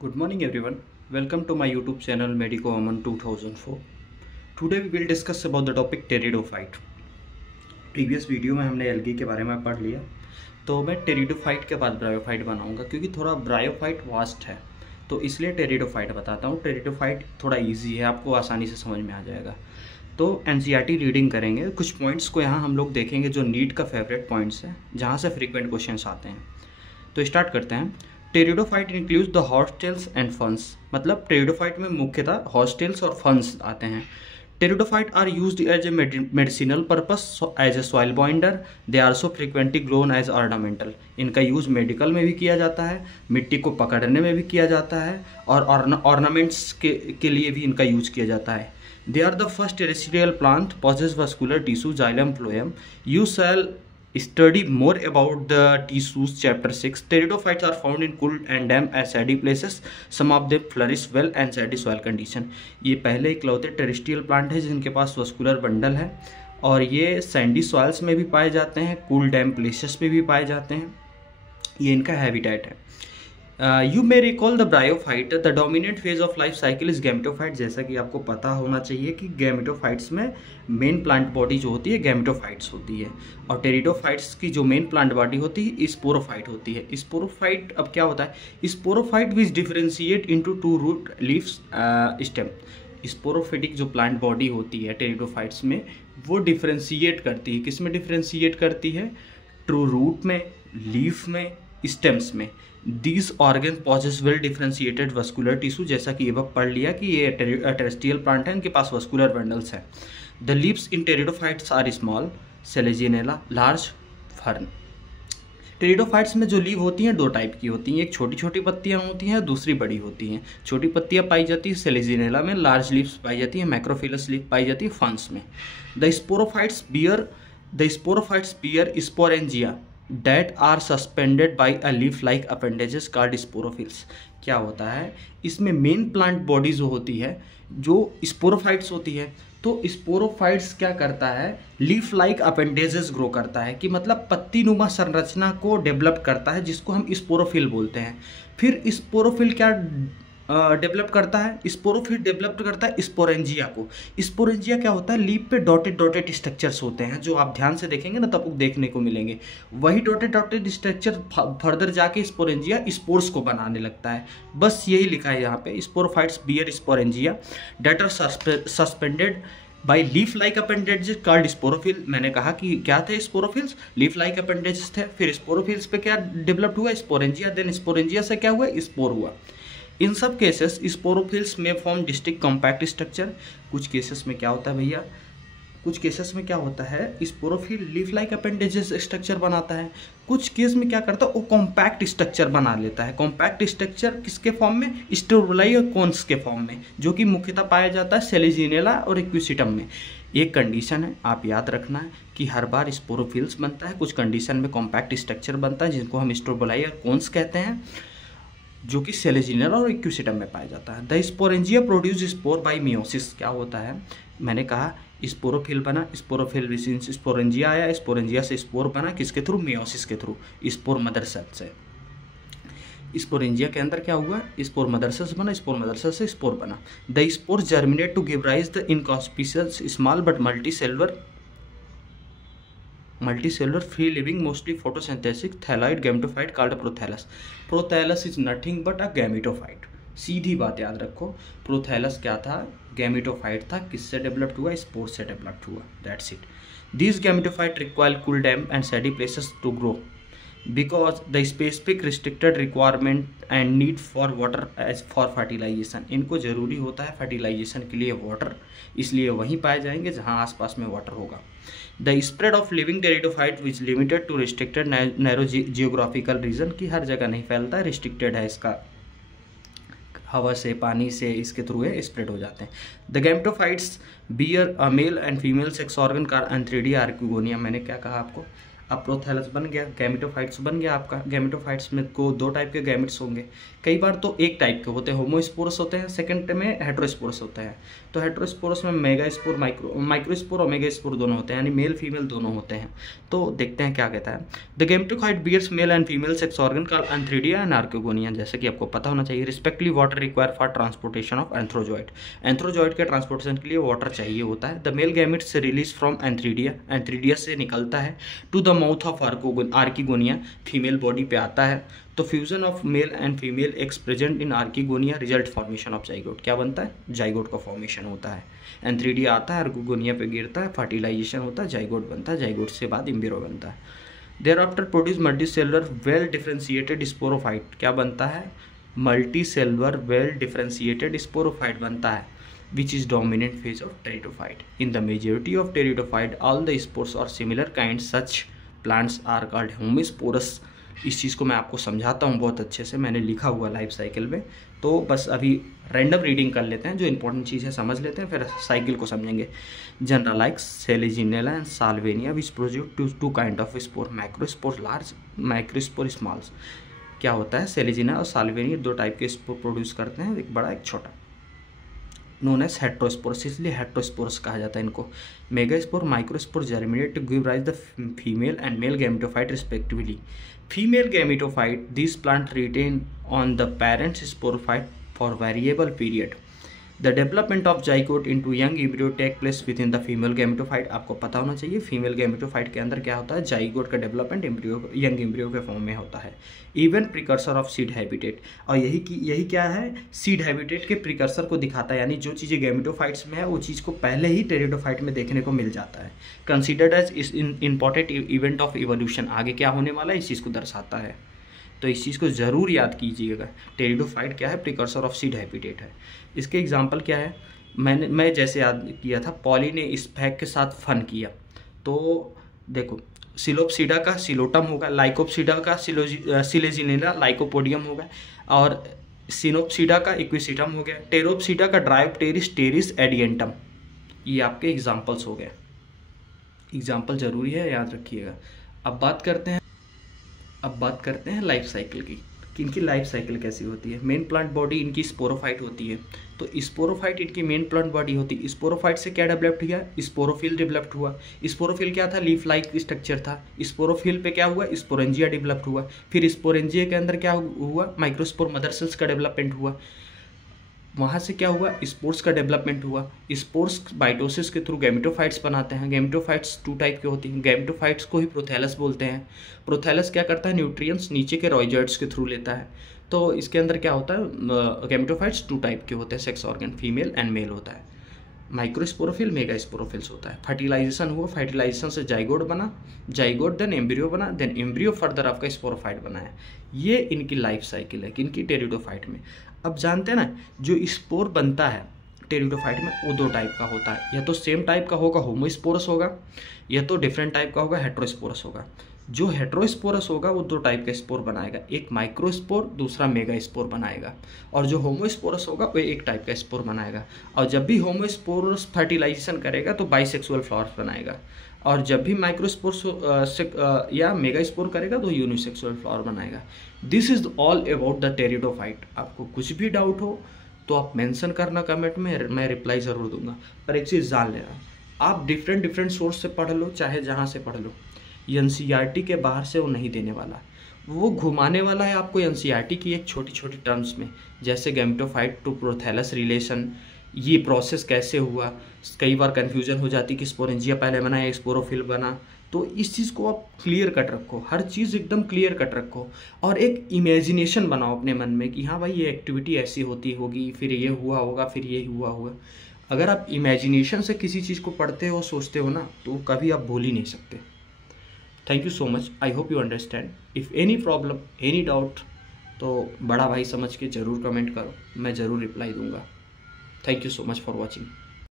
Good morning everyone. Welcome to my YouTube channel Medico Aman 2004. Today we will discuss about the topic pteridophyte. Previous video में हमने algae के बारे में पढ़ लिया, तो मैं टेरिडोफाइट के बाद ब्रायोफाइट बनाऊंगा क्योंकि थोड़ा ब्रायोफाइट वास्ट है, तो इसलिए टेरिडोफाइट बताता हूँ. टेरिडोफाइट थोड़ा इजी है, आपको आसानी से समझ में आ जाएगा. तो एनसीईआरटी रीडिंग करेंगे, कुछ पॉइंट्स को यहाँ हम लोग देखेंगे जो नीट का फेवरेट पॉइंट्स है, जहाँ से फ्रीक्वेंट क्वेश्चंस आते हैं. तो स्टार्ट करते हैं. Pteridophyte includes the hostels and फंस. मतलब टेरिडोफाइट में मुख्यतः हॉस्टेल्स और फंस आते हैं. Pteridophyte are used as a medicinal purpose as a soil binder. They are so frequently grown as ornamental. इनका यूज मेडिकल में भी किया जाता है, मिट्टी को पकड़ने में भी किया जाता है, और ऑर्नामेंट्स के लिए भी इनका यूज किया जाता है. They are the first terrestrial plant possess vascular tissue xylem phloem. You shall study more about the tissues chapter 6. Pteridophytes are found in cool and damp and sandy places. Some of them flourish well in sandy soil condition. ये पहले इकलौते terrestrial plant है जिनके पास vascular bundle है, और ये Sandy soils में भी पाए जाते हैं, कूल डैम्प प्लेसेस में भी पाए जाते हैं. ये इनका हैबिटेट है. You may recall the bryophyte. The dominant phase of life cycle is gametophyte. जैसा कि आपको पता होना चाहिए कि गैमेटोफाइट्स में मेन प्लांट बॉडी जो होती है गैमेटोफाइट्स होती है, और टेरिडोफाइट्स की जो मेन प्लांट बॉडी होती है स्पोरोफाइट होती है. स्पोरोफाइट अब क्या होता है? Sporophyte which differentiate into true root leaves stem. Sporophytic जो प्लांट बॉडी होती है टेरिडोफाइट्स में, वो डिफरेंशिएट करती है. किस में डिफरेंशिएट करती है? ट्रू रूट में, लीफ में, स्टेम्स में. These organ possess well differentiated vascular tissue. जैसा कि ये वक्त पढ़ लिया कि ये टेरेस्ट्रियल प्लांट है, इनके पास वस्कुलर बंडल्स हैं. The leaves in pteridophytes are small, Selaginella, large, fern. Pteridophytes में जो लीव होती हैं दो टाइप की होती हैं. एक छोटी छोटी पत्तियां होती हैं, दूसरी बड़ी होती हैं. छोटी पत्तियां पाई जाती है सेलेजिनेला में, लार्ज लीव्स पाई जाती है, मैक्रोफिलस लीफ पाई जाती है फंस में. The sporophytes bear sporangia that are suspended by a leaf like appendages called sporophylls. क्या होता है इसमें? मेन प्लांट बॉडी जो होती है, जो स्पोरोफाइट्स होती है, तो स्पोरोफाइट्स क्या करता है? लीफ लाइक अपेंडेजेस ग्रो करता है, कि मतलब पत्ती नुमा संरचना को डेवलप करता है, जिसको हम स्पोरोफिल बोलते हैं. फिर स्पोरोफिल क्या डेवलप करता है? स्पोरोफिल डेवलप करता है स्पोरेंजिया को. स्पोरेंजिया क्या होता है? लीफ पे डॉटेड डॉटेड स्ट्रक्चर्स होते हैं, जो आप ध्यान से देखेंगे ना तब देखने को मिलेंगे. वही डॉटेड डॉटेड स्ट्रक्चर फर्दर जाके स्पोरेंजिया स्पोर्स को बनाने लगता है. बस यही लिखा है यहाँ पे. Sporophytes bear sporangia that are suspended by leaf like appendages called sporophyll. मैंने कहा कि क्या थे स्पोरोफिल्स? लीफ लाइक अपेंडेजेस थे. फिर स्पोरोफिल्स पे क्या डेवलप हुआ? स्पोरेंजिया. देन स्पोरेंजिया से क्या हुआ? स्पोर हुआ. इन सब केसेस स्पोरोफिल्स में फॉर्म डिस्टिंक्ट कॉम्पैक्ट स्ट्रक्चर. कुछ केसेस में क्या होता है भैया? कुछ केसेस में क्या होता है? Sporophyll leaf like appendages structure बनाता है. कुछ केस में क्या करता है? वो कॉम्पैक्ट स्ट्रक्चर बना लेता है. कॉम्पैक्ट स्ट्रक्चर किसके फॉर्म में? स्ट्रोबुलाई और कोन्स के फॉर्म में, जो कि मुख्यतः पाया जाता है सेलेजिनेला और इक्विसिटम में. एक कंडीशन है, आप याद रखना है कि हर बार स्पोरोफिल्स बनता है, कुछ कंडीशन में कॉम्पैक्ट स्ट्रक्चर बनता है, जिनको हम स्ट्रोबुलाई और कोन्स कहते हैं, जो कि सेलेजिनेला और इक्विसिटम में पाया जाता है. The sporangia produce spore by meiosis. क्या होता है? मैंने कहा स्पोरोफिल बना, स्पोरोफिल विसिंस स्पोरेंजिया आया, स्पोरेंजिया से स्पोर बना, किसके थ्रू? मियोसिस के थ्रू, स्पोर मदर सेल से. स्पोरेंजिया के अंदर क्या हुआ? स्पोर मदर सेल बना, स्पोर मदर सेल से स्पोर बना. The spore germinate to give rise the inconspicuous small but multicellular free living mostly photosynthetic thalloid gametophyte called prothallus. Prothallus is nothing but a gametophyte. सीधी बात याद रखो. Prothallus क्या था? Gametophyte था. किससे developed हुआ? स्पोर से डेवलप्ड हुआ. That's it. These gametophyte require cool damp and sandy places to grow because the specific restricted requirement and need for water as for fertilization. इनको ज़रूरी होता है फर्टिलाइजेशन के लिए वाटर, इसलिए वहीं पाए जाएंगे जहाँ आसपास में वाटर होगा. The spread of living pteridophyte which limited to restricted narrow geographical region. की हर जगह नहीं फैलता है, रिस्ट्रिक्टेड है, इसका हवा से पानी से इसके थ्रू है स्प्रेड हो जाते हैं. The gametophytes bear male and female sex organ called antheridia archegonia. मैंने क्या कहा आपको? अब प्रोथैलस बन गया, गैमेटोफाइट्स बन गया आपका। गैमेटोफाइट्स में को 2 टाइप के गैमेट्स होंगे, कई बार तो एक टाइप के होते हैं, होमोस्पोरस होते हैं, सेकंड में हेटेरोस्पोरस होता है। तो हेटेरोस्पोरस में मेगास्पोर, माइक्रोस्पोर और मेगास्पोर दोनों होते हैं, यानी मेल फीमेल दोनों होते हैं। तो देखते हैं क्या कहता है। The gametophyte bears male and female sex organ called antheridia and archegonia, जैसे कि आपको पता होना चाहिए। Respectively water require for transportation of antherozoid, antherozoid के ट्रांसपोर्टेशन के लिए वाटर चाहिए होता है। The male gametes release from antheridia, antheridia से निकलता है to the mouth of archegonia, female body पे आता है। तो fusion of male and female eggs present in archegonia result formation of zygote, क्या बनता है? जाइगोट का फॉर्मेशन होता है। एंथ्रीडिया आता है, आर्किगोनिया पे गिरता है, फर्टिलाइजेशन होता है, जाइगोट बनता है, जाइगोट से बाद एम्ब्रियो बनता है। Thereafter produce multicellular well differentiated sporophyte, क्या बनता है? मल्टीसेलुलर वेल डिफरेंशिएटेड स्पोरोफाइट बनता है, which is dominant phase of pteridophyte. In the majority of pteridophyte, all the spores or similar kinds such plants are called homosporous. इस चीज़ को मैं आपको समझाता हूँ बहुत अच्छे से, मैंने लिखा हुआ लाइफ साइकिल में। तो बस अभी रैंडम रीडिंग कर लेते हैं, जो इंपॉर्टेंट चीज़ है समझ लेते हैं, फिर साइकिल को समझेंगे। Genera like Selaginella and Salvinia which produce two kind of spore, microspore large, microspore smalls. क्या होता है? सेलेजिना और साल्वेनिया 2 टाइप के स्पोर प्रोड्यूस करते हैं, एक बड़ा एक छोटा, नोन एज हेट्रोस्पोरस, इसलिए हेट्रोस्पोरस कहा जाता है इनको। Megaspore, microspore germinate to give rise the female and male gametophyte respectively. Female gametophyte, this plant retain on the parents sporophyte for variable period. The development of zygote into young embryo take place within the female gametophyte. आपको पता होना चाहिए female gametophyte के अंदर क्या होता है? Zygote का डेवलपमेंट एम्ब्रियो, यंग एम्ब्रियो के फॉर्म में होता है। Even precursor of seed habitat, और यही क्या है? सीड हैबिटेट के प्रिकर्सर को दिखाता है, यानी जो चीज़ें गैमेटोफाइट्स में है वो चीज़ को पहले ही टेरिडोफाइट में देखने को मिल जाता है। Considered as important event of evolution, आगे क्या होने वाला है इस चीज़ को दर्शाता है। तो इस चीज़ को ज़रूर याद कीजिएगा। टेरिडोफाइट क्या है? प्रिकर्सर ऑफ सीड हैबिटेट है। इसके एग्जांपल क्या है? मैं जैसे याद किया था, पॉली ने इस फैग के साथ फन किया। तो देखो, सिलोप्सिडा का सिलोटम होगा, लाइकोप्सिडा का सिलेजिनेला लाइकोपोडियम होगा, और सिनोप्सिडा का इक्विसिटम हो गया, टेरोप्सिडा का ड्रायोप्टेरिस टेरिस एडियंटम। ये आपके एग्जाम्पल्स हो गए। एग्जाम्पल ज़रूरी है, याद रखिएगा। अब बात करते हैं लाइफ साइकिल की, कि इनकी लाइफ साइकिल कैसी होती है। मेन प्लांट बॉडी इनकी स्पोरोफाइट होती है। तो स्पोरोफाइट इनकी मेन प्लांट बॉडी होती है। स्पोरोफाइट से क्या डेवलप्ड हुआ? स्पोरोफिल डेवलप्ड हुआ। स्पोरोफिल क्या था? लीफ लाइक स्ट्रक्चर था। स्पोरोफिल पे क्या हुआ? स्पोरेंजिया डेवलप्ड हुआ। फिर स्पोरेंजिया के अंदर क्या हुआ? माइक्रोस्पोर मदर सेल्स का डेवलपमेंट हुआ। वहाँ से क्या हुआ? स्पोर्स का डेवलपमेंट हुआ। स्पोर्स माइटोसिस के थ्रू गैमेटोफाइट्स बनाते हैं। गैमेटोफाइट्स 2 टाइप के होती हैं। गैमेटोफाइट्स को ही प्रोथैलस बोलते हैं। प्रोथैलस क्या करता है? न्यूट्रिएंट्स नीचे के रॉइजॉइड्स के थ्रू लेता है। तो इसके अंदर क्या होता है? गैमेटोफाइट्स 2 टाइप के होते हैं, sex organ, female and male होता है। माइक्रोस्पोरोफिल, मेगास्पोरोफिल्स होता है। फर्टिलाइजेशन हुआ, फर्टिलाइजेशन से जाइगोट बना, जाइगोट देन एम्ब्रियो बना, देन एम्ब्रियो फर्दर आपका स्पोरोफाइट बना है। ये इनकी लाइफ साइकिल है, इनकी टेरिडोफाइट में। अब जानते हैं ना, जो स्पोर बनता है टेरिडोफाइट में वो 2 टाइप का होता है। या तो सेम टाइप का होगा, होमोस्पोरस होगा, या तो डिफरेंट टाइप का होगा, हेट्रोस्पोरस होगा। जो हेट्रोस्पोरस होगा वो 2 टाइप का स्पोर बनाएगा, एक माइक्रोस्पोर, दूसरा मेगा स्पोर बनाएगा। और जो होमोस्पोरस होगा वो 1 टाइप का स्पोर बनाएगा। और जब भी होमोस्पोरस फर्टिलाइजेशन करेगा तो बाइसेक्सुअल फ्लावर्स बनाएगा, और जब भी माइक्रोस्पोर या मेगा स्पोर करेगा तो यूनिसेक्सुअल फ्लावर बनाएगा। This is all about the pteridophyte. आपको कुछ भी डाउट हो तो आप मेंशन करना कमेंट में, मैं रिप्लाई ज़रूर दूंगा। पर एक चीज़ जान लेना, आप डिफरेंट सोर्स से पढ़ लो, चाहे जहाँ से पढ़ लो, एनसीईआरटी के बाहर से वो नहीं देने वाला। वो घुमाने वाला है आपको एनसीईआरटी की एक छोटी टर्म्स में, जैसे गैमेटोफाइट टू प्रोथैलस रिलेशन, ये प्रोसेस कैसे हुआ। कई बार कन्फ्यूजन हो जाती कि स्पोरेंजिया पहले बना या स्पोरोफिल बना। तो इस चीज़ को आप क्लियर कट रखो, हर चीज़ एकदम क्लियर कट रखो, और एक इमेजिनेशन बनाओ अपने मन में कि हाँ भाई ये एक्टिविटी ऐसी होती होगी, फिर ये हुआ होगा, फिर ये हुआ होगा। अगर आप इमेजिनेशन से किसी चीज़ को पढ़ते हो, सोचते हो ना, तो कभी आप भूल ही नहीं सकते। Thank you so much, I hope you understand. If any problem, any doubt, तो बड़ा भाई समझ के ज़रूर कमेंट करो, मैं ज़रूर रिप्लाई दूंगा। Thank you so much for watching.